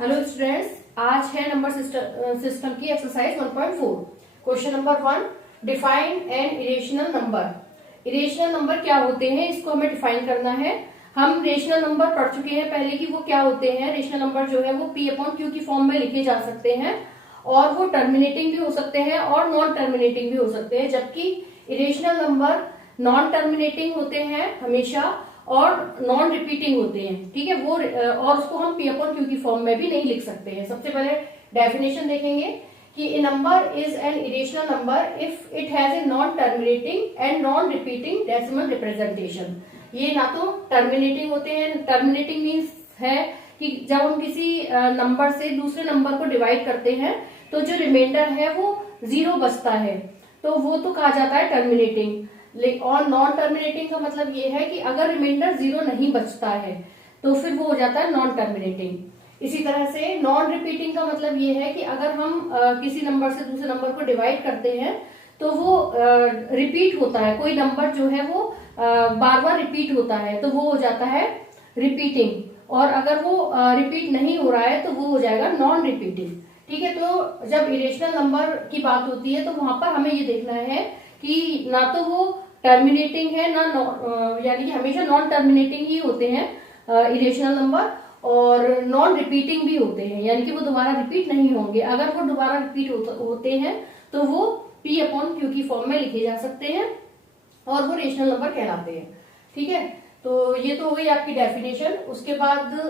Hello students, आज है number system की exercise 1.4। Question number 1, define N irrational number. Irrational number क्या होते हैं, इसको हमें डिफाइन करना है। हम रेशनल नंबर पढ़ चुके हैं पहले कि वो क्या होते हैं। रेशनल नंबर जो है वो P/Q की फॉर्म में लिखे जा सकते हैं और वो टर्मिनेटिंग भी हो सकते हैं और नॉन टर्मिनेटिंग भी हो सकते हैं, जबकि इरेशनल नंबर नॉन टर्मिनेटिंग होते हैं हमेशा और नॉन रिपीटिंग होते हैं। ठीक है, वो और उसको हम P/Q की फॉर्म में भी नहीं लिख सकते हैं। सबसे पहले डेफिनेशन देखेंगे कि a number is an irrational number if it has a non terminating and non repeating decimal representation. ये ना तो टर्मिनेटिंग होते हैं, टर्मिनेटिंग मीन्स है कि जब हम किसी नंबर से दूसरे नंबर को डिवाइड करते हैं तो जो रिमाइंडर है वो 0 बचता है, तो वो तो कहा जाता है टर्मिनेटिंग। और नॉन टर्मिनेटिंग का मतलब ये है कि अगर रिमाइंडर 0 नहीं बचता है तो फिर वो हो जाता है नॉन टर्मिनेटिंग। इसी तरह से नॉन रिपीटिंग का मतलब ये है कि अगर हम किसी नंबर से दूसरे नंबर को डिवाइड करते हैं तो वो रिपीट होता है, कोई नंबर जो है वो बार बार रिपीट होता है तो वो हो जाता है रिपीटिंग, और अगर वो रिपीट नहीं हो रहा है तो वो हो जाएगा नॉन रिपीटिंग। ठीक है, तो जब इरेशनल नंबर की बात होती है तो वहां पर हमें ये देखना है कि ना तो वो टर्मिनेटिंग है ना यानी कि हमेशा नॉन टर्मिनेटिंग ही होते हैं इरेशनल नंबर, और नॉन रिपीटिंग भी होते हैं, यानी कि वो दोबारा रिपीट नहीं होंगे। अगर वो दोबारा रिपीट होते हैं तो वो P/Q की फॉर्म में लिखे जा सकते हैं और वो रेशनल नंबर कहलाते हैं। ठीक है, तो ये तो हो गई आपकी डेफिनेशन। उसके बाद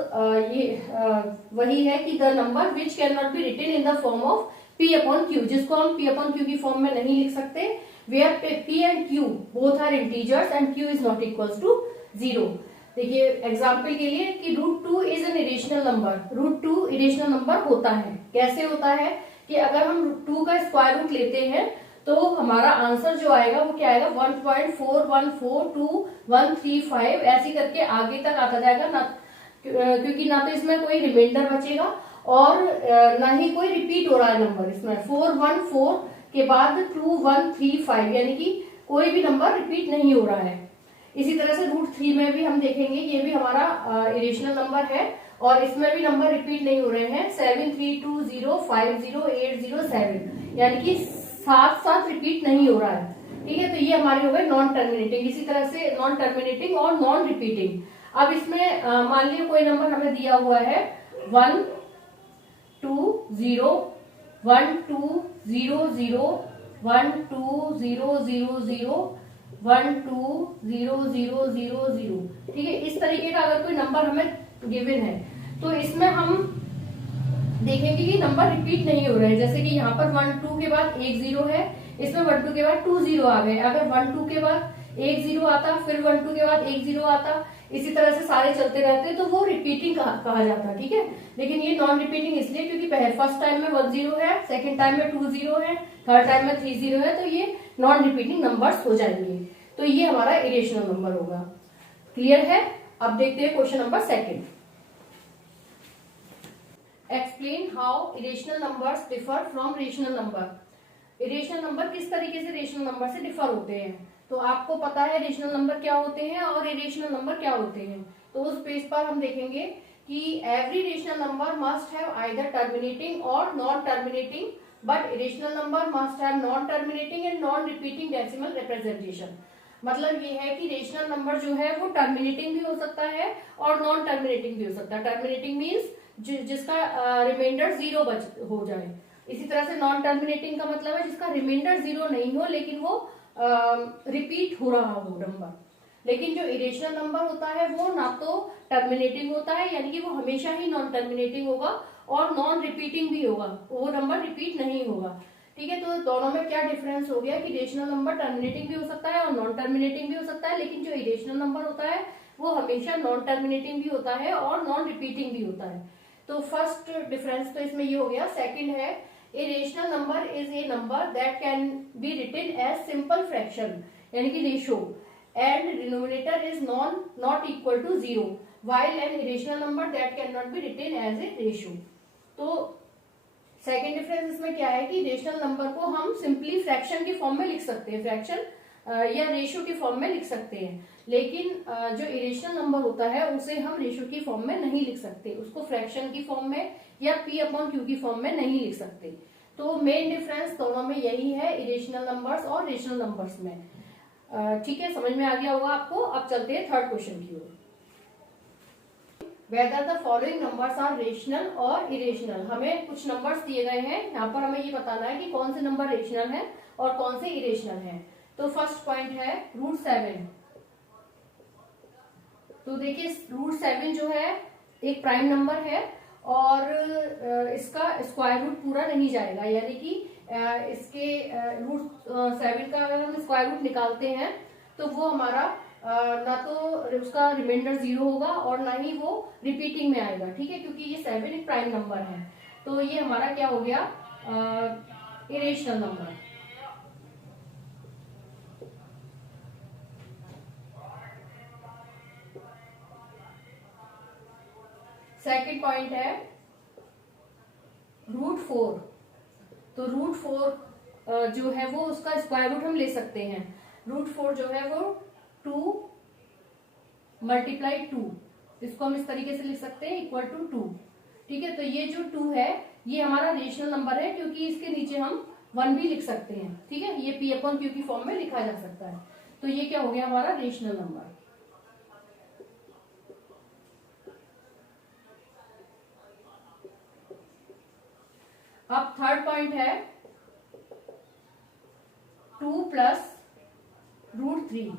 वही है कि the number which can not be written in the form of P/Q, जिसको हम P/Q की फॉर्म में नहीं लिख सकते, where P and Q both are integers and Q is not equals to 0। देखिए एग्जाम्पल के लिए कि √2 is an irrational number. √2 irrational number होता है। कैसे होता है कि अगर हम 2 का स्क्वायर रूट लेते हैं तो हमारा आंसर जो आएगा वो क्या आएगा, 1.41422135 ऐसे करके आगे तक आता जाएगा ना, क्योंकि ना तो इसमें कोई रिमाइंडर बचेगा और ना ही कोई रिपीट हो रहा है नंबर। इसमें 414 के बाद 2135 यानी कि कोई भी नंबर रिपीट नहीं हो रहा है। इसी तरह से √3 में भी हम देखेंगे, ये भी हमारा इरेशनल नंबर है और इसमें भी नंबर रिपीट नहीं हो रहे हैं। 732050807 यानी कि साथ रिपीट नहीं हो रहा है। ठीक है, तो ये हमारे हो गए नॉन टर्मिनेटिंग। इसी तरह से नॉन टर्मिनेटिंग और नॉन रिपीटिंग। अब इसमें मान लीजिए कोई नंबर हमें दिया हुआ है 1 2 0 1 2 0 0 1 2 0 0 0 1 2 0 0 0 0। ठीक है, इस तरीके का अगर कोई नंबर हमें गिवन है तो इसमें हम देखेंगे कि नंबर रिपीट नहीं हो रहे हैं। जैसे कि यहाँ पर 1 2 के बाद 1 0 है, इसमें 1 2 के बाद 2 0 आ गए। अगर 1 2 के बाद 1 0 आता, फिर 1 2 के बाद 1 0 आता, इसी तरह से सारे चलते रहते तो वो रिपीटिंग कहा जाता। ठीक है, लेकिन ये नॉन रिपीटिंग इसलिए क्योंकि फर्स्ट टाइम में 1 0 है, सेकंड टाइम में 2 0 है, थर्ड टाइम में 3 0 है, तो ये नॉन रिपीटिंग नंबर्स हो जाएंगे। तो ये हमारा इरेशनल नंबर होगा। क्लियर है? अब देखते हैं question number 2। Explain how irrational numbers differ from rational number. Irrational number किस तरीके से रेशनल नंबर से डिफर होते हैं। तो आपको पता है रेशनल नंबर क्या होते हैं और इरेशनल नंबर क्या होते हैं। तो उस पेज पर हम देखेंगे कि every rational number must have either terminating और non terminating, but irrational number must have non terminating and non repeating decimal representation. मतलब ये है कि रेशनल नंबर जो है वो टर्मिनेटिंग भी हो सकता है और नॉन टर्मिनेटिंग भी हो सकता है। टर्मिनेटिंग मीन्स जिसका रिमाइंडर 0 हो जाए। इसी तरह से नॉन टर्मिनेटिंग का मतलब है जिसका रिमाइंडर 0 नहीं हो लेकिन वो रिपीट हो रहा हो नंबर। लेकिन जो इरेशनल नंबर होता है वो ना तो टर्मिनेटिंग होता है, यानी कि वो हमेशा ही नॉन टर्मिनेटिंग होगा और नॉन रिपीटिंग भी होगा, वो नंबर रिपीट नहीं होगा। ठीक है, तो दोनों में क्या डिफरेंस हो गया कि रेशनल नंबर टर्मिनेटिंग भी हो सकता है और नॉन टर्मिनेटिंग भी हो सकता है, लेकिन जो इरेशनल नंबर होता है वो हमेशा नॉन टर्मिनेटिंग भी होता है और नॉन रिपीटिंग भी होता है। तो फर्स्ट डिफरेंस तो इसमें ये हो गया। सेकंड है, a rational number is a number that can be written as simple fraction यानी कि ratio and denominator is not equal to 0, while an irrational number that can not be written as a ratio. तो second difference इसमें क्या है कि rational number को हम simply fraction की फॉर्म में लिख सकते हैं। फ्रैक्शन या रेशियो की फॉर्म में लिख सकते हैं, लेकिन जो इरेशनल नंबर होता है उसे हम रेशियो की फॉर्म में नहीं लिख सकते, उसको फ्रैक्शन की फॉर्म में या P/Q की फॉर्म में नहीं लिख सकते। तो मेन डिफरेंस दोनों में यही है, इरेशनल नंबर्स और रेशनल नंबर्स में। ठीक है, समझ में आ गया होगा आपको। अब चलते हैं थर्ड क्वेश्चन की ओर। Whether the following numbers are rational और इरेशनल। हमें कुछ नंबर्स दिए गए हैं, यहाँ पर हमें ये बताना है कि कौन से नंबर रेशनल है और कौन से इरेशनल है। तो फर्स्ट पॉइंट है √7। तो देखिए √7 जो है एक प्राइम नंबर है और इसका स्क्वायर रूट पूरा नहीं जाएगा, यानी कि इसके √7 का अगर हम स्क्वायर रूट निकालते हैं तो वो हमारा ना तो उसका रिमाइंडर 0 होगा और ना ही वो रिपीटिंग में आएगा। ठीक है, क्योंकि ये 7 एक प्राइम नंबर है, तो ये हमारा क्या हो गया, इरेशनल नंबर। सेकंड पॉइंट है √4। तो √4 जो है वो उसका स्क्वायर रूट हम ले सकते हैं। √4 जो है वो 2 × 2, इसको हम इस तरीके से लिख सकते हैं =2। ठीक है, तो ये जो 2 है ये हमारा रेशनल नंबर है, क्योंकि इसके नीचे हम 1 भी लिख सकते हैं। ठीक है, ये P/Q की फॉर्म में लिखा जा सकता है। तो ये क्या हो गया हमारा रेशनल नंबर। अब थर्ड पॉइंट है 2 + √3।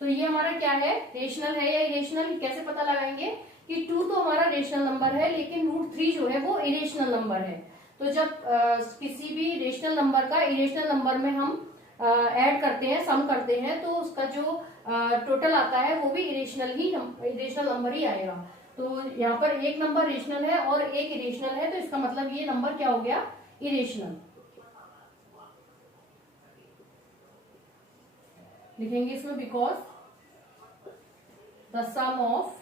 तो ये हमारा क्या है, रेशनल है या इरेशनल, कैसे पता लगाएंगे कि 2 तो हमारा रेशनल नंबर है लेकिन √3 जो है वो इरेशनल नंबर है। तो जब किसी भी रेशनल नंबर का इरेशनल नंबर में हम ऐड करते हैं, सम करते हैं, तो उसका जो टोटल आता है वो भी इरेशनल नंबर ही आएगा। तो यहाँ पर एक नंबर रेशनल है और एक इरेशनल है, तो इसका मतलब ये नंबर क्या हो गया, इरेशनल। लिखेंगे इसमें because the sum of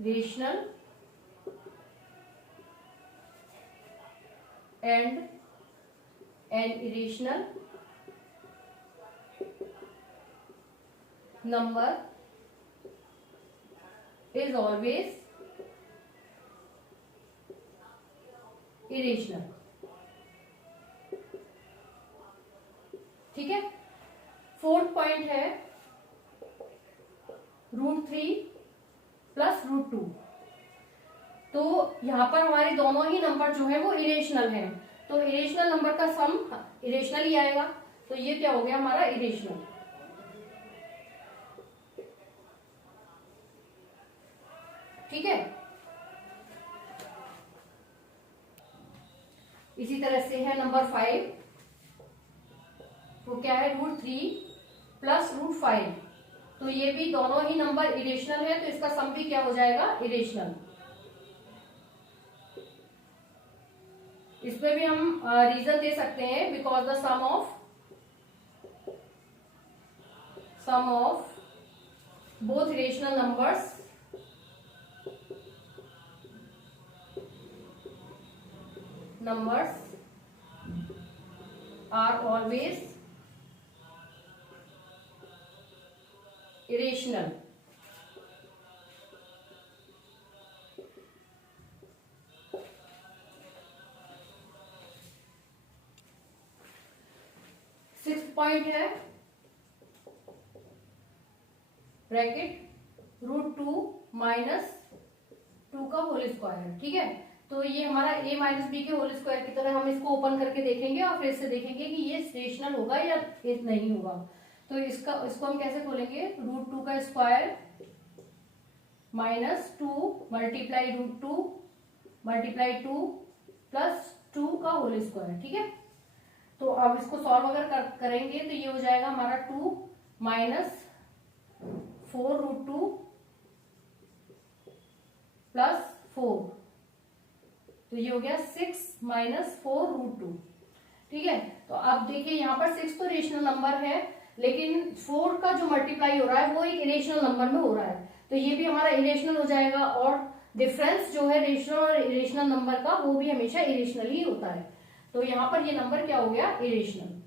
rational and an irrational number is always irrational. ठीक है, फोर्थ पॉइंट है √3 + √2। तो यहां पर हमारे दोनों ही नंबर जो है वो इरेशनल हैं, तो इरेशनल नंबर का सम इरेशनल ही आएगा। तो ये क्या हो गया हमारा इरेशनल। ठीक है, इसी तरह से है नंबर 5। वो क्या है √3 + √5। तो ये भी दोनों ही नंबर इरेशनल है, तो इसका सम भी क्या हो जाएगा, इरेशनल। इसमें भी हम रीजन दे सकते हैं, because the sum of both rational numbers are always irrational. Sixth point है ब्रैकेट √2 - 2 का होल स्क्वायर। ठीक है, तो ये हमारा a - b के होल स्क्वायर की तरह हम इसको ओपन करके देखेंगे और फिर से देखेंगे कि ये रेशनल होगा या नहीं होगा। तो इसको हम कैसे खोलेंगे, √2 का स्क्वायर -2 × √2 × 2 + 2 का होल स्क्वायर। ठीक है, तो अब इसको सॉल्व अगर करेंगे तो ये हो जाएगा हमारा 2 - 4 √2 + 4। तो ये हो गया 6 - 4 √2। ठीक है, तो अब देखिए यहाँ पर 6 तो रेशनल नंबर है, लेकिन 4 का जो मल्टीप्लाई हो रहा है वो एक इरेशनल नंबर में हो रहा है, तो ये भी हमारा इरेशनल हो जाएगा। और डिफरेंस जो है रेशनल और इरेशनल नंबर का वो भी हमेशा इरेशनल ही होता है। तो यहाँ पर ये नंबर क्या हो गया, irrational.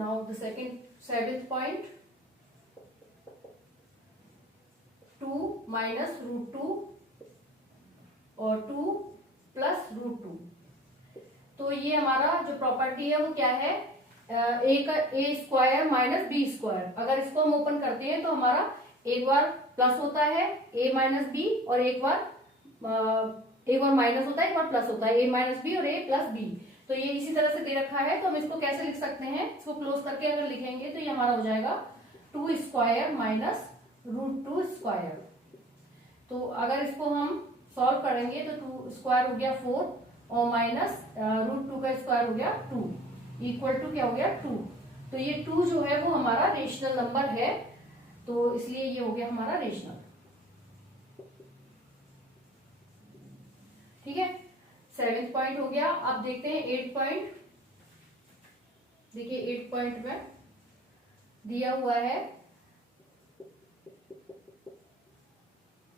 Now the seventh point, 2 minus root 2 और 2 प्लस रूट 2। तो ये हमारा जो प्रॉपर्टी है वो क्या है, ए स्क्वायर माइनस बी स्क्वायर। अगर इसको हम ओपन करते हैं तो हमारा एक बार प्लस होता है ए माइनस बी, और एक बार माइनस होता है, एक बार प्लस होता है, ए माइनस बी और ए प्लस बी। तो ये इसी तरह से दे रखा है, तो हम इसको कैसे लिख सकते हैं, इसको क्लोज करके अगर लिखेंगे तो ये हमारा हो जाएगा 2 स्क्वायर माइनस रूट 2 स्क्वायर। तो अगर इसको हम सॉल्व करेंगे तो 2 स्क्वायर हो गया 4 और माइनस रूट 2 का स्क्वायर हो गया 2, इक्वल टू क्या हो गया 2। तो ये 2 जो है वो हमारा रेशनल नंबर है, तो इसलिए ये हो गया हमारा रेशनल। ठीक है, 7th पॉइंट हो गया। अब देखते हैं 8th पॉइंट। देखिए 8th पॉइंट में दिया हुआ है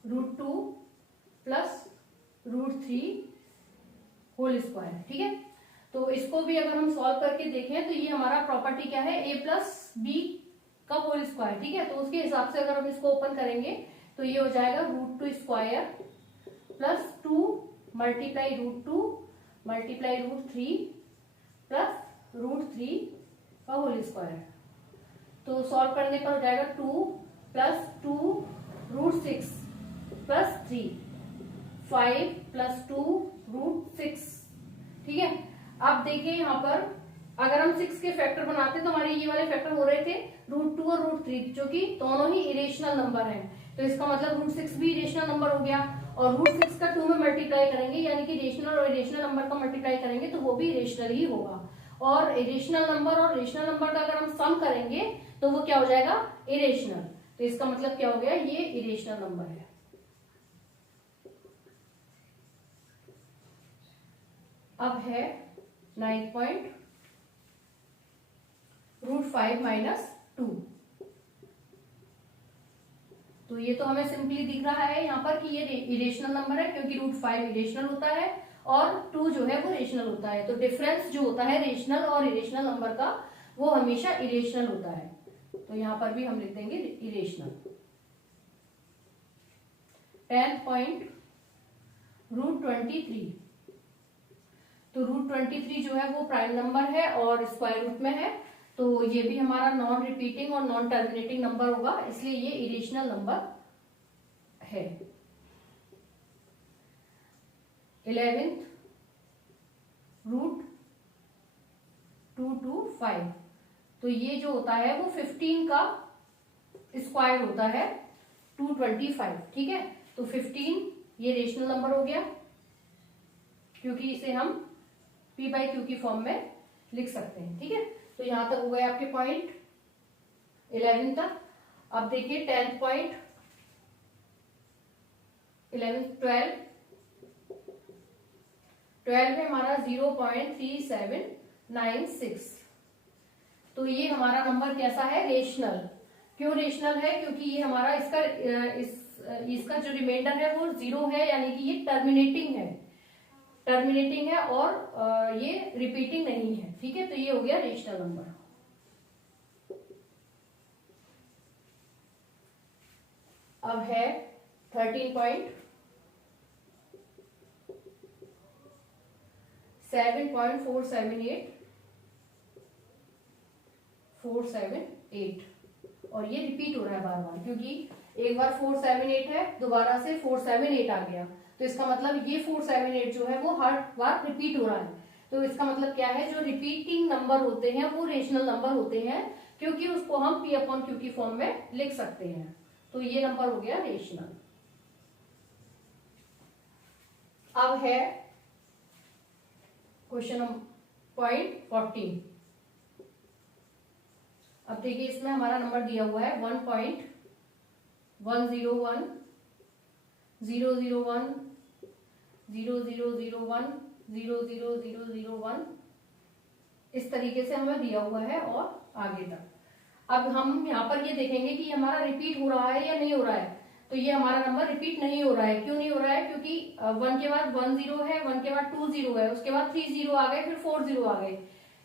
root 2 plus root 3 whole square. ठीक है, तो इसको भी अगर हम सॉल्व करके देखें तो ये हमारा प्रॉपर्टी क्या है, ए प्लस बी का होल स्क्वायर। ठीक है, तो उसके हिसाब से अगर हम इसको ओपन करेंगे तो ये हो जाएगा root 2 square plus 2 multiply root 2 multiply root 3 plus root 3 का होल स्क्वायर। तो सॉल्व करने पर हो जाएगा 2 plus 2 root 6 plus 3, 5 plus 2 root 6। ठीक है, अब देखिए यहाँ पर अगर हम 6 के फैक्टर बनाते तो हमारे ये वाले फैक्टर हो रहे थे रूट 2 और रूट 3, जो कि दोनों ही इरेशनल नंबर हैं। तो इसका मतलब रूट 6 भी इरेशनल नंबर हो गया, और रूट 6 का 2 में मल्टीप्लाई करेंगे, यानी कि रेशनल और इरेशनल नंबर का मल्टीप्लाई करेंगे तो वो भी इरेशनल ही होगा। और इरेशनल नंबर और रेशनल नंबर का अगर हम सम करेंगे तो वो क्या हो जाएगा, इरेशनल। तो इसका मतलब क्या हो गया, ये इरेशनल नंबर है। अब है 9th पॉइंट, रूट 5 माइनस 2। तो ये तो हमें सिंपली दिख रहा है यहाँ पर कि ये इरेशनल नंबर है, क्योंकि रूट 5 इरेशनल होता है और 2 जो है वो रेशनल होता है। तो डिफरेंस जो होता है रेशनल और इरेशनल नंबर का वो हमेशा इरेशनल होता है। तो यहां पर भी हम लिख देंगे इरेशनल। 10th point, root 23। तो रूट 23 जो है वो प्राइम नंबर है और स्क्वायर रूट में है, तो ये भी हमारा नॉन रिपीटिंग और नॉन टर्मिनेटिंग नंबर होगा, इसलिए ये इरेशनल नंबर है। 11th, root 225। तो ये जो होता है वो 15 का स्क्वायर होता है 225। ठीक है, तो 15 ये रेशनल नंबर हो गया, क्योंकि इसे हम p/q की फॉर्म में लिख सकते हैं। ठीक है, तो यहां तक हो गए आपके पॉइंट 11 तक। अब देखिए 10th पॉइंट, 12 में हमारा 0.3796। तो ये हमारा नंबर कैसा है, रेशनल। क्यों रेशनल है, क्योंकि ये हमारा इसका जो रिमाइंडर है वो 0 है, यानी कि ये टर्मिनेटिंग है और ये रिपीटिंग नहीं है। ठीक है, तो ये हो गया रेशनल नंबर। अब है 13 पॉइंट, 7.478 और ये रिपीट हो रहा है बार बार, क्योंकि एक बार 478 है, दोबारा से 478 आ गया, तो इसका मतलब ये 478 जो है वो हर बार रिपीट हो रहा है। तो इसका मतलब क्या है, जो रिपीटिंग नंबर होते हैं वो रेशनल नंबर होते हैं, क्योंकि उसको हम p/q की फॉर्म में लिख सकते हैं। तो ये नंबर हो गया रेशनल। अब है क्वेश्चन पॉइंट 14। अब देखिए इसमें हमारा नंबर दिया हुआ है 1.101 001 0001 00001, इस तरीके से हमें दिया हुआ है और आगे तक। अब हम यहाँ पर ये देखेंगे कि हमारा रिपीट हो रहा है या नहीं हो रहा है। तो ये हमारा नंबर रिपीट नहीं हो रहा है। क्यों नहीं हो रहा है, क्योंकि 1 के बाद 1 0 है, 1 के बाद 2 0 है, उसके बाद 3 0 आ गए, फिर 4 0 आ गए,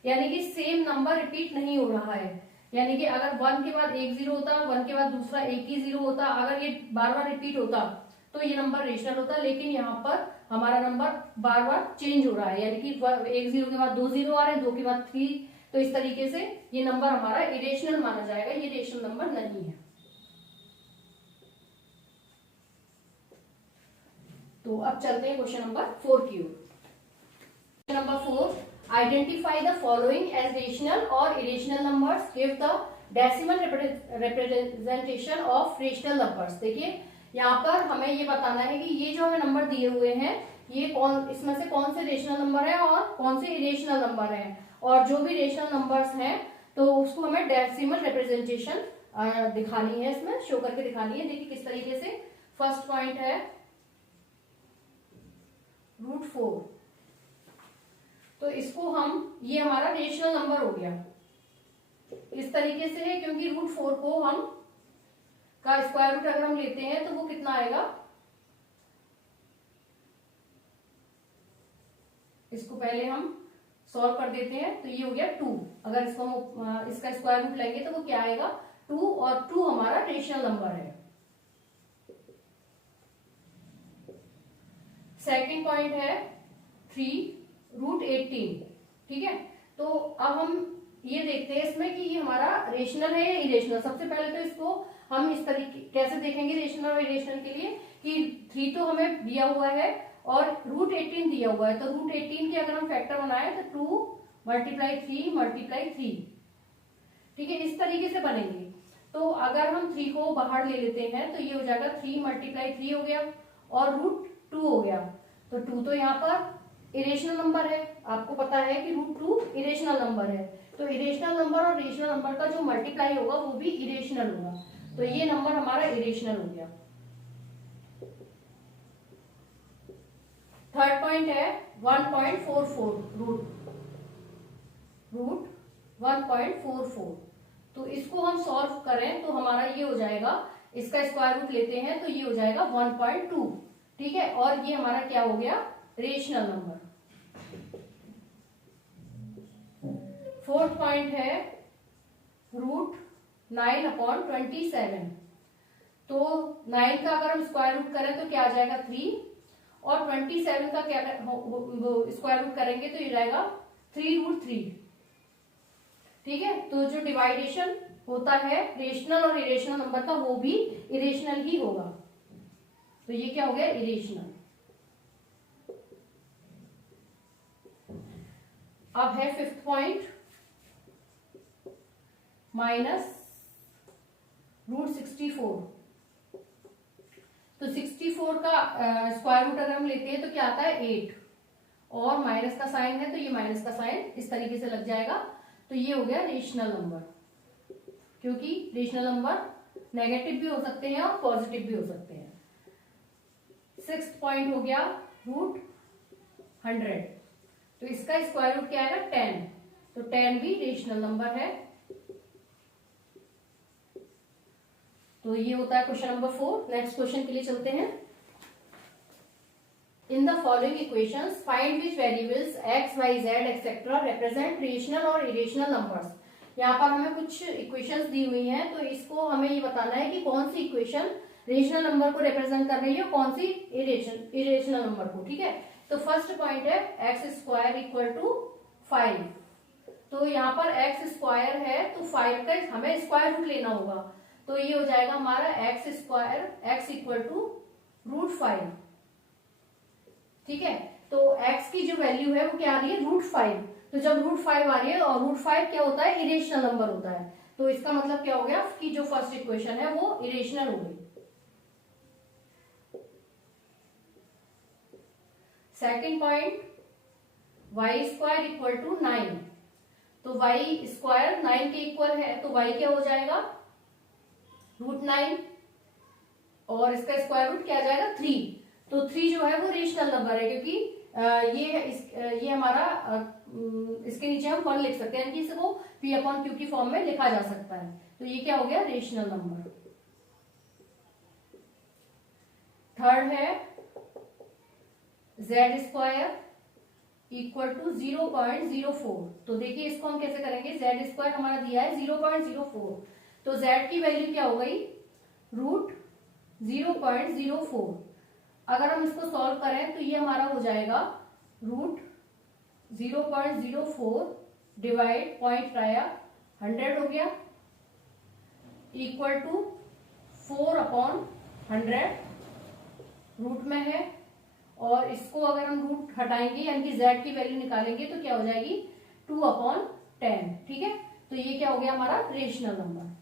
यानी कि सेम नंबर रिपीट नहीं हो रहा है। यानी कि अगर 1 के बाद एक 0 होता, 1 के बाद दूसरा एक ही 0 होता, अगर ये बार बार रिपीट होता तो ये नंबर रेशनल होता, लेकिन यहाँ पर हमारा नंबर बार बार चेंज हो रहा है। यानी कि एक 0 के बाद 2 0 आ रहे हैं, 2 के बाद 3, तो इस तरीके से ये नंबर हमारा इरेशनल माना जाएगा, ये रेशनल नंबर नहीं है। तो अब चलते हैं क्वेश्चन नंबर 4 की ओर। Question number 4, identify the following as rational और irrational numbers, give the decimal representation of rational numbers. देखिए यहाँ पर हमें ये बताना है कि ये जो हमें नंबर दिए हुए हैं ये कौन, इसमें से कौन से रेशनल नंबर है और कौन से इरेशनल नंबर है, और जो भी रेशनल नंबर्स हैं तो उसको हमें डेसिमल रिप्रेजेंटेशन दिखानी है, इसमें शो करके दिखानी है। देखिए किस तरीके से। फर्स्ट पॉइंट है √4, तो इसको हम, ये हमारा रेशनल नंबर हो गया इस तरीके से है, क्योंकि √4 को हम का स्क्वायर रूट अगर हम लेते हैं तो वो कितना आएगा, इसको पहले हम सॉल्व कर देते हैं तो ये हो गया 2। अगर इसको हम इसका स्क्वायर रूट लेंगे तो वो क्या आएगा 2, और 2 हमारा रेशनल नंबर है। सेकंड पॉइंट है 3√18, ठीक है। तो अब हम ये देखते हैं इसमें कि ये हमारा रेशनल है या इरेशनल। सबसे पहले तो इसको हम इस तरीके कैसे देखेंगे रेशनल और इरेशनल के लिए, कि 3 तो हमें दिया हुआ है और √18 दिया हुआ है, तो √18 के अगर हम फैक्टर बनाए तो 2 × 3 × 3, ठीक है, इस तरीके से बनेंगे। तो अगर हम 3 को बाहर ले लेते हैं तो ये हो जाएगा 3 × 3 हो गया और √2 हो गया, तो 2 तो यहाँ पर इरेशनल नंबर है, आपको पता है कि √2 इरेशनल नंबर है, तो इरेशनल नंबर और रेशनल नंबर का जो मल्टीप्लाई होगा वो भी इरेशनल होगा, तो ये नंबर हमारा इरेशनल हो गया। थर्ड पॉइंट है 1.44, रूट 1.44, तो इसको हम सॉल्व करें तो हमारा ये हो जाएगा, इसका स्क्वायर रूट लेते हैं तो ये हो जाएगा 1.2, ठीक है, और ये हमारा क्या हो गया रेशनल नंबर। फोर्थ पॉइंट है √9/27, तो 9 का अगर हम स्क्वायर रूट करें तो क्या आ जाएगा 3, और 27 का क्या स्क्वायर रूट करेंगे तो ये जाएगा 3√3, ठीक है। तो जो डिवाइडेशन होता है रेशनल और इरेशनल नंबर का वो भी इरेशनल ही होगा, तो ये क्या हो गया इरेशनल। अब है फिफ्थ पॉइंट -√64, तो 64 का स्क्वायर रूट अगर हम लेते हैं तो क्या आता है 8, और माइनस का साइन है तो ये माइनस का साइन इस तरीके से लग जाएगा, तो ये हो गया रेशनल नंबर, क्योंकि रेशनल नंबर नेगेटिव भी हो सकते हैं और पॉजिटिव भी हो सकते हैं। सिक्स्थ पॉइंट हो गया √100, तो इसका स्क्वायर रूट क्या आएगा 10, तो 10 भी रेशनल नंबर है। तो ये होता है क्वेश्चन नंबर 4। नेक्स्ट क्वेश्चन के लिए चलते हैं। In the following equations find which variables x, y, z etcetera represent rational और इरेशनल नंबर्स। यहाँ पर हमें कुछ इक्वेशंस दी हुई हैं, तो इसको हमें ये बताना है कि कौन सी इक्वेशन रेशनल नंबर को रिप्रेजेंट कर रही है, कौन सी इरेशनल नंबर को, ठीक है। तो फर्स्ट पॉइंट है x² = 5, तो यहाँ पर x² है तो 5 का हमें स्क्वायर रूट लेना होगा, तो ये हो जाएगा हमारा x² x = √5, ठीक है। तो x की जो वैल्यू है वो क्या आ रही है √5, तो जब √5 आ रही है और √5 क्या होता है इरेशनल नंबर होता है, तो इसका मतलब क्या हो गया कि जो फर्स्ट इक्वेशन है वो इरेशनल हो गई। सेकेंड पॉइंट y² = 9, तो y² 9 के इक्वल है, तो y क्या हो जाएगा √9, और इसका स्क्वायर रूट क्या आ जाएगा 3, तो 3 जो है वो रेशनल नंबर है, क्योंकि ये हमारा इसके नीचे हम 1 लिख सकते हैं, यानी कि इसको P/Q की फॉर्म में लिखा जा सकता है, तो ये क्या हो गया रेशनल नंबर। थर्ड है z² इक्वल टू 0.04। तो देखिए इसको हम कैसे करेंगे, जेड स्क्वायर हमारा दिया है 0.04, तो जेड की वैल्यू क्या हो गई, रूट 0.04। अगर हम इसको सॉल्व करें तो ये हमारा हो जाएगा रूट 0.04 डिवाइड पॉइंट आया 100 हो गया, इक्वल टू 4/100 रूट में है। और इसको अगर हम रूट हटाएंगे यानी कि z की वैल्यू निकालेंगे तो क्या हो जाएगी 2/10। ठीक है, तो ये क्या हो गया हमारा रेशनल नंबर।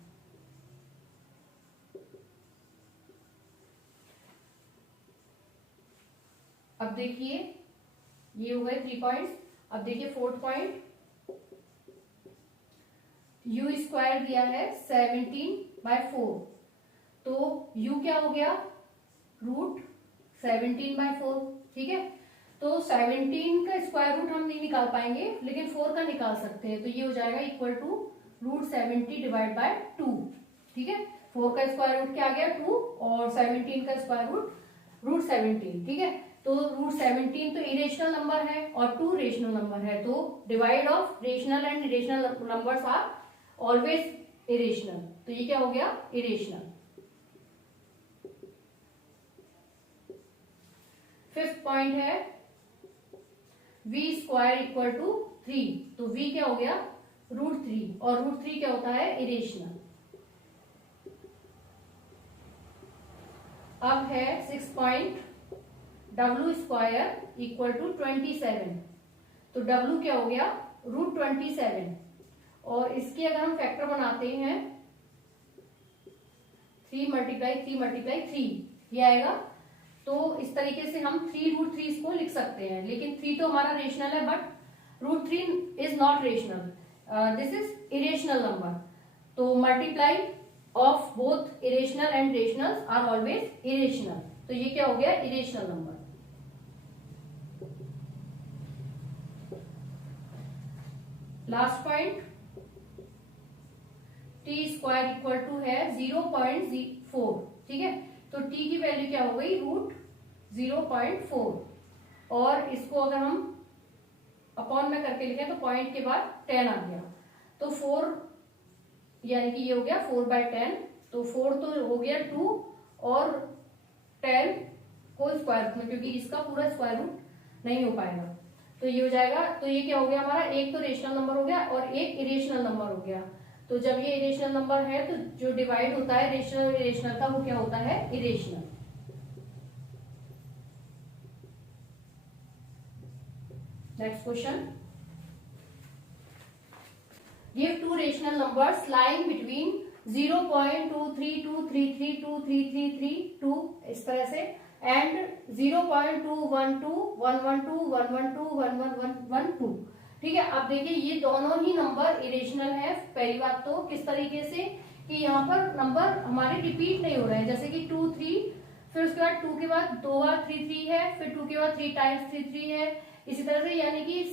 अब देखिए ये हो गए 3 पॉइंट्स। अब देखिए 4th पॉइंट, u स्क्वायर दिया है 17/4, तो u क्या हो गया रूट 17/4। ठीक है, तो 17 का स्क्वायर रूट हम नहीं निकाल पाएंगे लेकिन 4 का निकाल सकते हैं, तो ये हो जाएगा equal to root 70 divide by 2। ठीक है, 4 का स्क्वायर रूट क्या आ गया 2 और 17 का स्क्वायर रूट 17। ठीक है, तो रूट 17 तो इरेशनल नंबर है और 2 रेशनल नंबर है, तो divide of rational and irrational numbers are always irrational, तो ये क्या हो गया इरेशनल। 5th पॉइंट है v स्क्वायर इक्वल टू 3, तो v क्या हो गया रूट 3 और रूट 3 क्या होता है इरेशनल। अब है 6th point, w square equal to 27, तो w क्या हो गया रूट 27 और इसके अगर हम फैक्टर बनाते हैं 3 मल्टीप्लाई 3 मल्टीप्लाई 3 ये आएगा, तो इस तरीके से हम 3 रूट 3 इसको लिख सकते हैं, लेकिन 3 तो हमारा रेशनल है but root 3 is not rational, this is irrational number, तो multiply of both irrational and rational are always irrational, तो ये क्या हो गया irrational number. Last point, T square equal to है 0.4। ठीक है, तो t की वैल्यू क्या हो गई रूट 0.4 और इसको अगर हम अपॉन में करके लिखें तो पॉइंट के बाद 10 आ गया, तो 4 यानी कि ये हो गया 4/10, तो 4 तो हो गया 2 और 10 को स्क्वायर रूट में, क्योंकि इसका पूरा स्क्वायर रूट नहीं हो पाएगा, तो ये हो जाएगा, तो ये क्या हो गया हमारा एक तो रेशनल नंबर हो गया और एक इरेशनल नंबर हो गया। तो जब ये इरेशनल नंबर है तो जो डिवाइड होता है रेशनल और इरेशनल का वो क्या होता है irrational. Next question, give 2 rational numbers lying between 0.23233233332 इस तरह से एंड 0.2121121121112। ठीक है, अब देखिए ये दोनों ही नंबर इरेशनल है। पहली बात तो किस तरीके से कि यहाँ पर नंबर हमारे रिपीट नहीं हो रहे हैं, जैसे कि 2 3, फिर उसके बाद 2 के बाद 2 बार 3 3 है, फिर 2 के बाद 3 टाइम्स 3 3 है, इसी तरह से यानी कि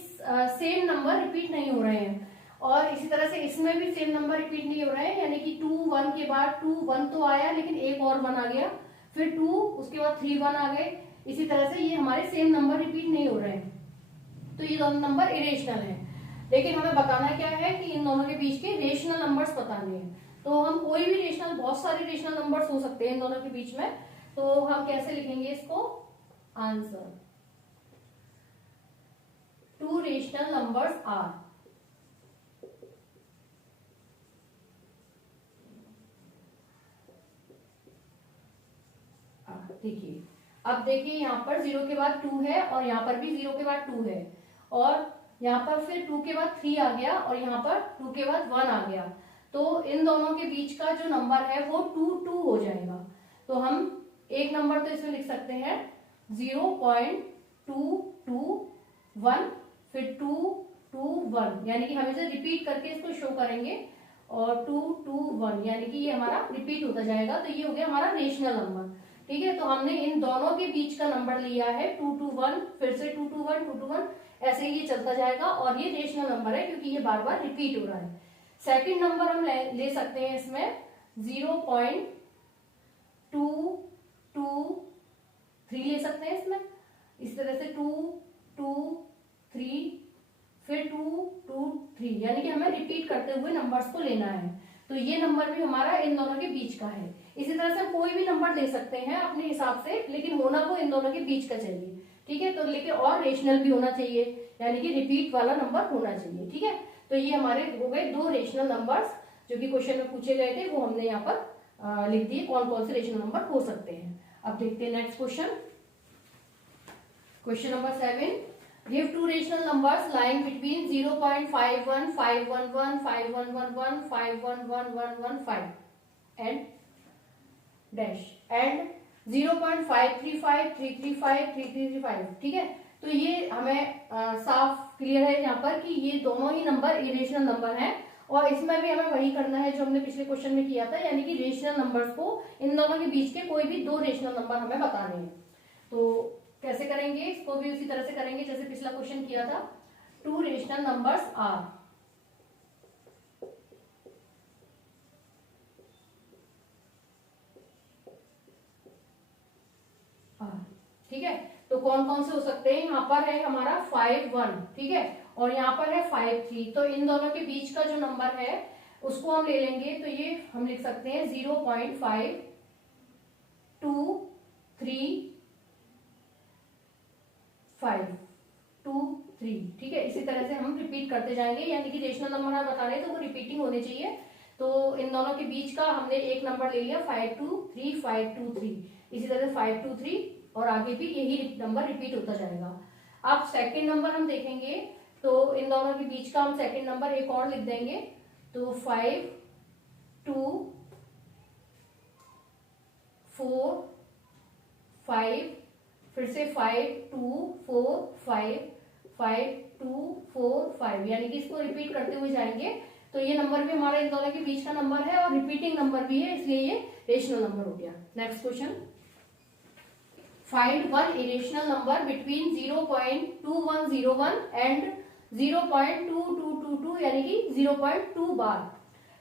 सेम नंबर रिपीट नहीं हो रहे हैं। और इसी तरह से इसमें भी सेम नंबर रिपीट नहीं हो रहे हैं, यानी कि 2 1 के बाद 2 1 तो आया लेकिन एक और 1 आ गया, फिर 2 उसके बाद 3 1 आ गए, इसी तरह से ये हमारे सेम नंबर रिपीट नहीं हो रहे हैं, तो ये दोनों नंबर इरेशनल है। लेकिन हमें बताना क्या है कि इन दोनों के बीच के रेशनल नंबर्स बताने हैं, तो हम कोई भी रेशनल, बहुत सारे रेशनल नंबर्स हो सकते हैं इन दोनों के बीच में, तो हम कैसे लिखेंगे इसको आंसर 2 रेशनल नंबर्स आर, देखिए अब देखिए यहाँ पर 0 के बाद 2 है और यहाँ पर भी 0 के बाद 2 है, और यहाँ पर फिर 2 के बाद 3 आ गया और यहाँ पर 2 के बाद 1 आ गया, तो इन दोनों के बीच का जो नंबर है वो 2 2 हो जाएगा। तो हम एक नंबर तो इसमें लिख सकते हैं 0.221, फिर 2 2 1, यानी कि हम इसे रिपीट करके इसको शो करेंगे, और 2 2 1 यानी कि ये हमारा रिपीट होता जाएगा, तो ये हो गया हमारा रेशनल नंबर। ठीक है, तो हमने इन दोनों के बीच का नंबर लिया है 2 2 1, फिर से 2 2 1 2 2 1, ऐसे ही ये चलता जाएगा और ये रेशनल नंबर है क्योंकि ये बार बार रिपीट हो रहा है। सेकंड नंबर हम ले सकते हैं इसमें 0.223 ले सकते हैं इसमें, इस तरह से 2 2 3, फिर 2 2 3, यानी कि हमें रिपीट करते हुए नंबर्स को लेना है। तो ये नंबर भी हमारा इन दोनों के बीच का है। इसी तरह से हम कोई भी नंबर दे सकते हैं अपने हिसाब से, लेकिन होना वो इन दोनों के बीच का चाहिए, ठीक है। तो लेकिन और रेशनल भी होना चाहिए, यानी कि रिपीट वाला नंबर होना चाहिए, ठीक है। तो ये हमारे हो गए 2 रेशनल नंबर्स जो कि क्वेश्चन में पूछे गए थे, वो हमने यहाँ पर लिख दिए कौन कौन से रेशनल नंबर हो सकते हैं। अब देखते हैं next question. Question number 7, give 2 rational numbers lying between 0.51 511 5111 51115 and dash and 0.535 335 3335, ठीक है। तो ये हमें साफ क्लियर है यहाँ पर कि ये दोनों ही नंबर इरेशनल नंबर हैं, और इसमें भी हमें वही करना है जो हमने पिछले क्वेश्चन में किया था, यानी कि रेशनल नंबर्स को इन दोनों के बीच के कोई भी 2 रेशनल नंबर हमें बताने हैं। तो कैसे करेंगे, इसको भी उसी तरह से करेंगे जैसे पिछला क्वेश्चन किया था। 2 रेशनल नंबर्स आर, ठीक है। तो कौन कौन से हो सकते हैं, यहाँ पर है हमारा 5 1, ठीक है, और यहाँ पर है 5 3। तो इन दोनों के बीच का जो नंबर है उसको हम ले लेंगे, तो ये हम लिख सकते हैं 0.5 2 3 5 2 3, ठीक है। इसी तरह से हम रिपीट करते जाएंगे, यानी कि रेशनल नंबर हम बता रहे हैं तो वो रिपीटिंग होने चाहिए। तो इन दोनों के बीच का हमने एक नंबर ले लिया 5 2 3 5 2 3, इसी तरह से 5 2 3, और आगे भी यही नंबर रिपीट होता जाएगा। अब सेकंड नंबर हम देखेंगे, तो इन दोनों के बीच का हम सेकंड नंबर एक और लिख देंगे, तो 5 2 4 5, फिर से 5 2 4 5 5 2 4 5, यानी कि इसको रिपीट करते हुए जाएंगे। तो ये नंबर भी हमारा इन दोनों के बीच का नंबर है और रिपीटिंग नंबर भी है, इसलिए ये रेशनल नंबर हो गया। Next question, find one irrational number between 0.2101 and 0.2222, यानी कि 0.2 बार।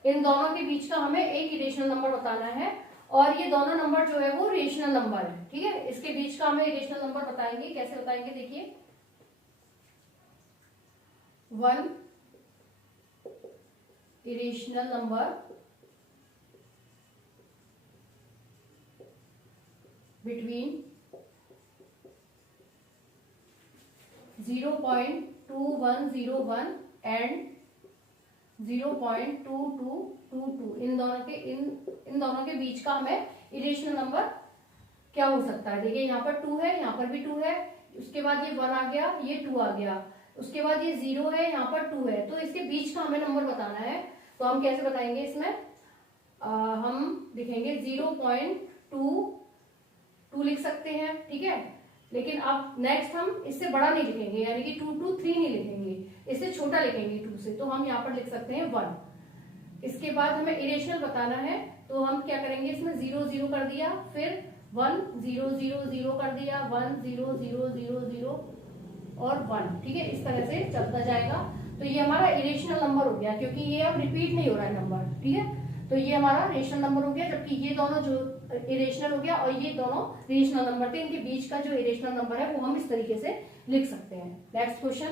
इन दोनों के बीच का हमें एक इरेशनल नंबर बताना है, और ये दोनों नंबर जो है वो रेशनल नंबर है, ठीक है। इसके बीच का हमें रेशनल नंबर बताएंगे, कैसे बताएंगे देखिए। 1 इरेशनल नंबर बिटवीन 0.2101 एंड 0.2222, इन दोनों के बीच का हमें इरेशनल नंबर क्या हो सकता है। देखिए यहाँ पर 2 है, यहाँ पर भी 2 है, उसके बाद ये 1 आ गया, ये 2 आ गया, उसके बाद ये 0 है, यहाँ पर 2 है, तो इसके बीच का हमें नंबर बताना है। तो हम कैसे बताएंगे इसमें, हम लिखेंगे 0.22 लिख सकते हैं, ठीक है। लेकिन अब नेक्स्ट हम इससे बड़ा नहीं लिखेंगे, यानी कि 2 2 3 नहीं लिखेंगे, इससे छोटा लिखेंगे 2 से, तो हम यहाँ पर लिख सकते हैं 1। इसके बाद हमें इरेशनल बताना है, तो हम क्या करेंगे, इसमें 0 0 कर दिया, फिर 1 0 0 0 कर दिया, 1 0 0 0 0 और 1, ठीक है। इस तरह से चलता जाएगा। तो ये हमारा इरेशनल नंबर हो गया, क्योंकि ये अब रिपीट नहीं हो रहा है नंबर, ठीक है। तो ये हमारा रेशनल नंबर हो गया, जबकि ये दोनों जो इरेशनल हो गया और ये दोनों रेशनल नंबर थे, इनके बीच का जो इरेशनल नंबर है वो हम इस तरीके से लिख सकते हैं। Next question,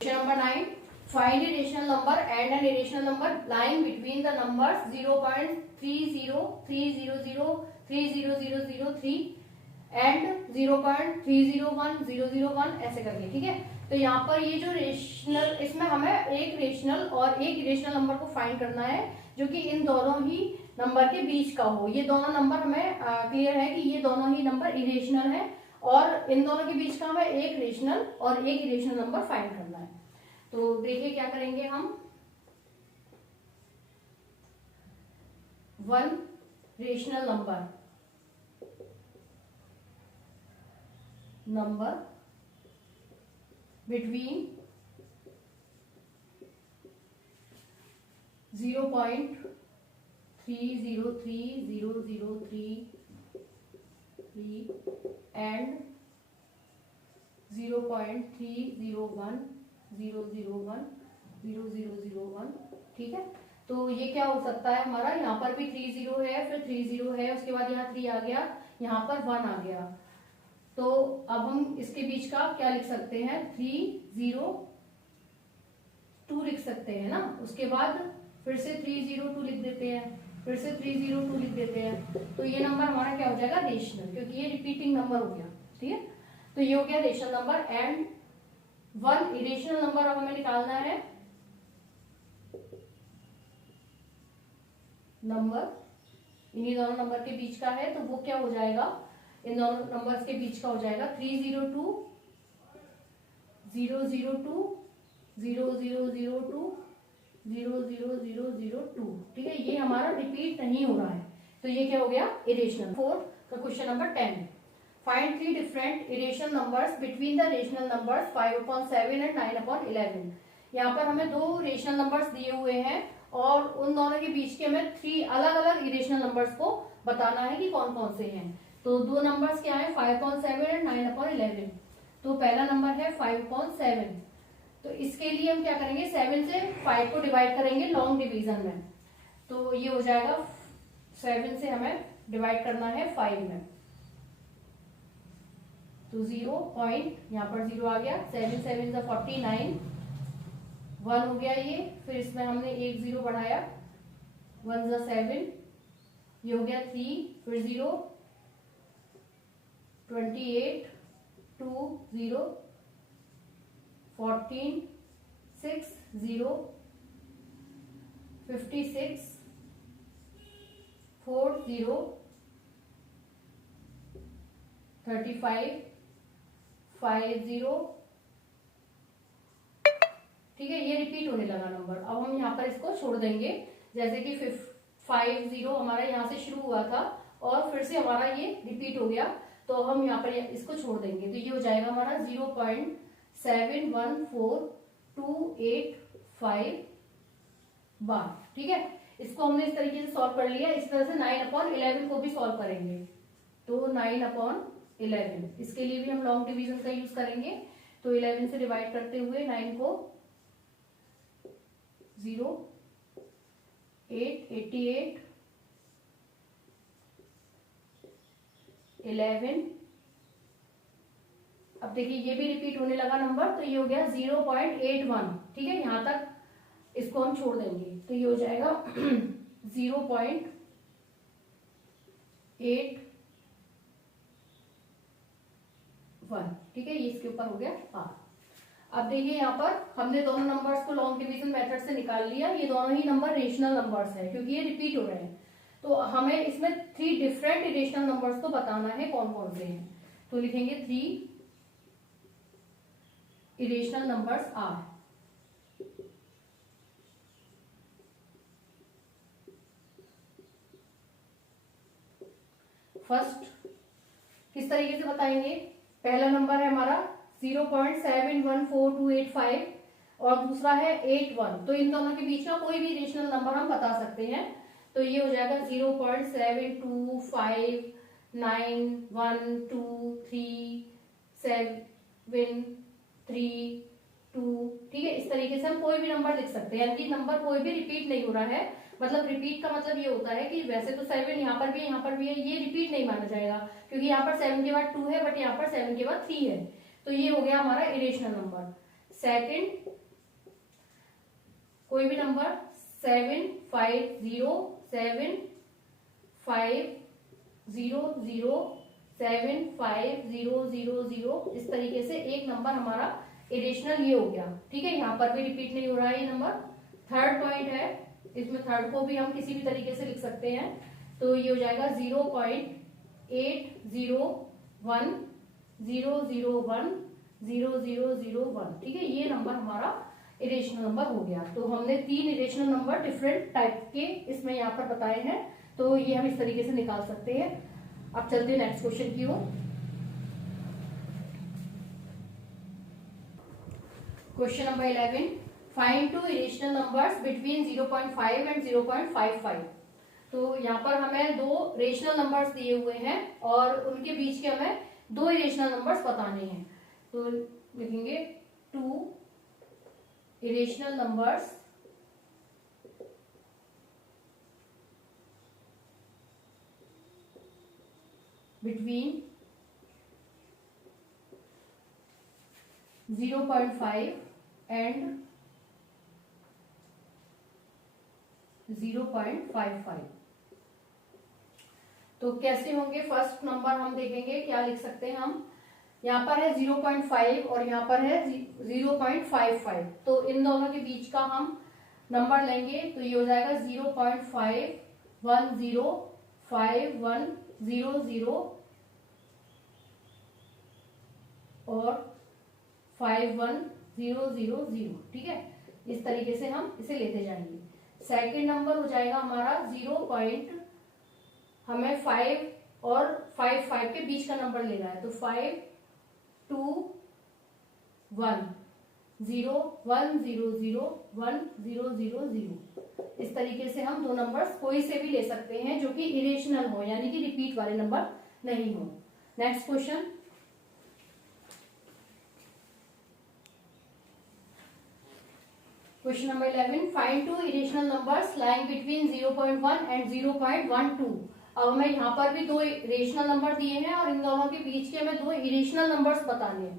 question number 9, find A rational number and an irrational number lying between the numbers 0.3030300003 and 0.301001, ऐसे करके, ठीक है। तो यहाँ पर ये जो रेशनल, इसमें हमें एक रेशनल और एक इरेशनल नंबर को फाइंड करना है जो कि इन दोनों ही नंबर के बीच का हो। ये दोनों नंबर हमें क्लियर है कि ये दोनों ही नंबर इरेशनल है, और इन दोनों के बीच का हमें एक रेशनल और एक इरेशनल नंबर फाइंड करना है। तो देखिए क्या करेंगे हम, 1 रेशनल नंबर बिटवीन 0.303003 एंड 0.301001, ठीक है। तो ये क्या हो सकता है हमारा, यहाँ पर भी 30 है, फिर 30 है, उसके बाद यहाँ 3 आ गया, यहाँ पर 1 आ गया, तो अब हम इसके बीच का क्या लिख सकते हैं, 302 लिख सकते हैं ना। उसके बाद फिर से 302 लिख देते हैं, फिर से 302 लिख देते हैं। तो ये नंबर हमारा क्या हो जाएगा, रेशनल, क्योंकि ये रिपीटिंग नंबर हो गया। ठीक है, तो ये हो गया rational number. And one irrational number अब हमें निकालना है। नंबर इन्हीं दोनों नंबर के बीच का है, तो वो क्या हो जाएगा, इन दोनों नंबर्स के बीच का हो जाएगा 302 002 0002 00002। ठीक है, ये हमारा रिपीट नहीं हो रहा है, तो ये क्या हो गया, इरेशनल। 4 का question number 10, find 3 different irrational numbers between the rational numbers 5/7 and 9/11। यहाँ पर हमें दो रेशनल नंबर्स दिए हुए हैं और उन दोनों के बीच के हमें 3 अलग अलग इरेशनल नंबर्स को बताना है कि कौन कौन से हैं। तो दो नंबर्स क्या है, 5/7 एंड 9/11। तो पहला नंबर है 5/7। तो इसके लिए हम क्या करेंगे, 7 से 5 को डिवाइड करेंगे लॉन्ग डिवीजन में। तो ये हो जाएगा 7 से हमें डिवाइड करना है 5 में, तो 0 पॉइंट यहाँ पर 0 आ गया। 7 7 से 49, 1 हो गया ये। फिर इसमें हमने एक 0 बढ़ाया, 1 से 7, ये हो गया 3, फिर 0, 28, 2 0, 14 6 0, 56 4 0, 35 5 0। ठीक है, ये रिपीट होने लगा नंबर। अब हम यहाँ पर इसको छोड़ देंगे, जैसे कि 5 0 हमारा यहाँ से शुरू हुआ था और फिर से हमारा ये रिपीट हो गया, तो हम यहाँ पर इसको छोड़ देंगे। तो ये हो जाएगा हमारा 0.714285 बार। ठीक है, इसको हमने इस तरीके से सॉल्व कर लिया। इस तरह से 9/11 को भी सॉल्व करेंगे। तो 9/11, इसके लिए भी हम लॉन्ग डिवीजन का यूज करेंगे। तो 11 से डिवाइड करते हुए 9 को 0 8 88 11। अब देखिए ये भी रिपीट होने लगा नंबर, तो ये हो गया 0.81। ठीक है, यहां तक इसको हम छोड़ देंगे, तो ये हो जाएगा 0.81। ठीक है, ये इसके ऊपर हो गया R। अब देखिए यहाँ पर हमने दोनों नंबर्स को लॉन्ग डिवीजन मेथड से निकाल लिया। ये दोनों ही नंबर रेशनल नंबर्स है, क्योंकि ये रिपीट हो रहे हैं। तो हमें इसमें 3 डिफरेंट इरेशनल नंबर्स को बताना है कौन कौन से हैं। तो लिखेंगे 3 इरेशनल नंबर्स आर। फर्स्ट किस तरीके से बताएंगे, पहला नंबर है हमारा 0.714285 और दूसरा है 81। तो इन दोनों के बीच का कोई भी रेशनल नंबर हम बता सकते हैं। तो ये हो जाएगा 0.7259123732। ठीक है, इस तरीके से हम कोई भी नंबर लिख सकते हैं, यानी कि नंबर कोई भी रिपीट नहीं हो रहा है। मतलब रिपीट का मतलब ये होता है कि वैसे तो 7 यहाँ पर भी है, यहाँ पर भी है, ये रिपीट नहीं माना जाएगा, क्योंकि यहाँ पर 7 के बाद 2 है, बट यहाँ पर 7 के बाद 3 है। तो ये हो गया हमारा इरेशनल नंबर। सेकंड, कोई भी नंबर 7507500750000, इस तरीके से एक नंबर हमारा इरेशनल ये हो गया। ठीक है, यहाँ पर भी रिपीट नहीं हो रहा है ये नंबर। थर्ड पॉइंट है, इसमें थर्ड को भी हम किसी भी तरीके से लिख सकते हैं। तो ये हो जाएगा 0.8010010001। ठीक है, ये नंबर हमारा इरेशनल नंबर हो गया। तो हमने 3 इरेशनल नंबर डिफरेंट टाइप के इसमें यहाँ पर बताए हैं। तो ये हम इस तरीके से निकाल सकते हैं। अब चलते हैं नेक्स्ट क्वेश्चन की ओर। Question number 11, find 2 irrational numbers between 0.5 and 0.55। तो यहाँ पर हमें 2 रेशनल नंबर्स दिए हुए हैं और उनके बीच के हमें 2 इरेशनल नंबर्स बताने हैं। तो लिखेंगे 2 इरेशनल नंबर्स बिटवीन 0.5 एंड 0.55। तो कैसे होंगे, फर्स्ट नंबर हम देखेंगे क्या लिख सकते हैं हम। यहाँ पर है 0.5 और यहाँ पर है 0.55। तो इन दोनों के बीच का हम नंबर लेंगे तो ये हो जाएगा 0.510510 और 51000। ठीक है, इस तरीके से हम इसे लेते जाएंगे। सेकंड नंबर हो जाएगा हमारा हमें 5 और 5 के बीच का नंबर लेना है। तो 5 2 1 0 1 0 0 1 0 0 0। इस तरीके से हम दो नंबर्स कोई से भी ले सकते हैं जो कि इरेशनल हो, यानी कि रिपीट वाले नंबर नहीं हो। Next question, question number 11, find two irrational numbers lying between 0.1 and 0.12। अब हमें यहाँ पर भी दो इरेशनल नंबर दिए हैं और इन दोनों के बीच के हमें दो इरेशनल नंबर्स बताने हैं।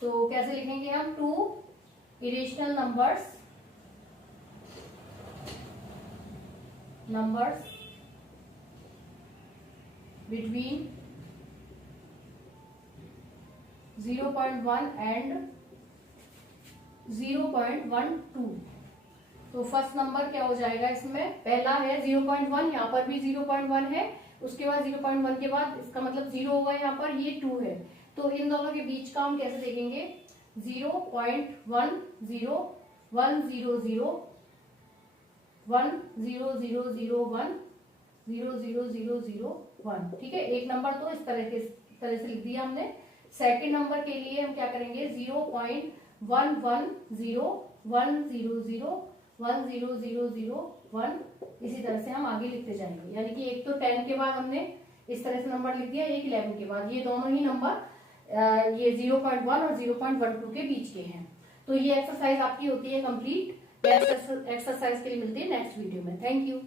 तो कैसे लिखेंगे हम, two irrational numbers between 0.1 and 0.12। तो फर्स्ट नंबर क्या हो जाएगा, इसमें पहला है 0.1, यहाँ पर भी 0.1 है, उसके बाद 0.1 के बाद इसका मतलब 0 होगा, यहाँ पर ये 2 है। तो इन दोनों के बीच का हम कैसे देखेंगे, 0.10 1 0 0 0 1 0 0 0 1 0 0 0 0 1। ठीक है, एक नंबर तो इस तरह से लिख दिया हमने। सेकंड नंबर के लिए हम क्या करेंगे, 0.110 1 0 0 1 0 0 0 1। इसी तरह से हम आगे लिखते जाएंगे, यानी कि एक तो 10 के बाद हमने इस तरह से नंबर लिख दिया, एक 11 के बाद, ये दोनों ही नंबर ये 0.1 और 0.12 के बीच के हैं। तो ये एक्सरसाइज आपकी होती है कंप्लीट। एक्सरसाइज के लिए मिलती है नेक्स्ट वीडियो में। Thank you.